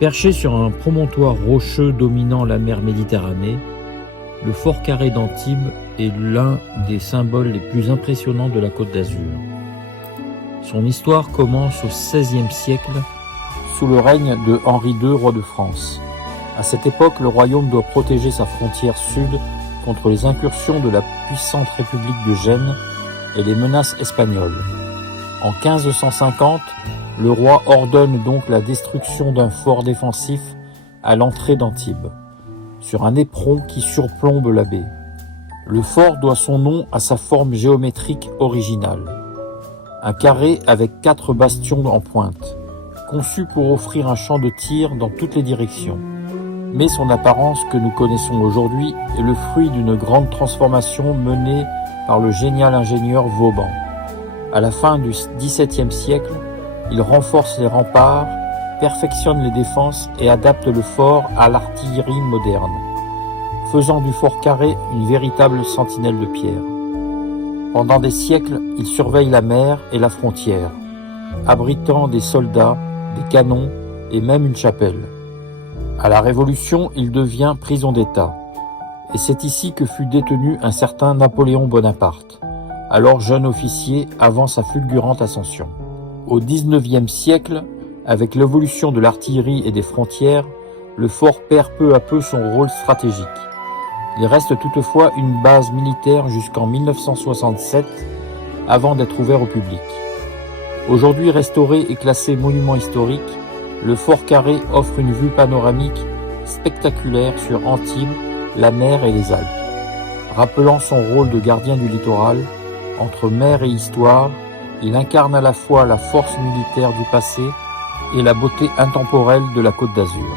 Perché sur un promontoire rocheux dominant la mer Méditerranée, le fort carré d'Antibes est l'un des symboles les plus impressionnants de la Côte d'Azur. Son histoire commence au XVIe siècle, sous le règne de Henri II, roi de France. À cette époque, le royaume doit protéger sa frontière sud contre les incursions de la puissante République de Gênes et les menaces espagnoles. En 1550, le roi ordonne donc la destruction d'un fort défensif à l'entrée d'Antibes, sur un éperon qui surplombe la baie. Le fort doit son nom à sa forme géométrique originale. Un carré avec 4 bastions en pointe, conçu pour offrir un champ de tir dans toutes les directions. Mais son apparence que nous connaissons aujourd'hui est le fruit d'une grande transformation menée par le génial ingénieur Vauban. À la fin du XVIIe siècle, il renforce les remparts, perfectionne les défenses et adapte le fort à l'artillerie moderne, faisant du fort carré une véritable sentinelle de pierre. Pendant des siècles, il surveille la mer et la frontière, abritant des soldats, des canons et même une chapelle. À la Révolution, il devient prison d'État, et c'est ici que fut détenu un certain Napoléon Bonaparte, alors jeune officier avant sa fulgurante ascension. Au XIXe siècle, avec l'évolution de l'artillerie et des frontières, le fort perd peu à peu son rôle stratégique. Il reste toutefois une base militaire jusqu'en 1967, avant d'être ouvert au public. Aujourd'hui restauré et classé monument historique, le fort carré offre une vue panoramique spectaculaire sur Antibes, la mer et les Alpes. Rappelant son rôle de gardien du littoral, entre mer et histoire, il incarne à la fois la force militaire du passé et la beauté intemporelle de la Côte d'Azur.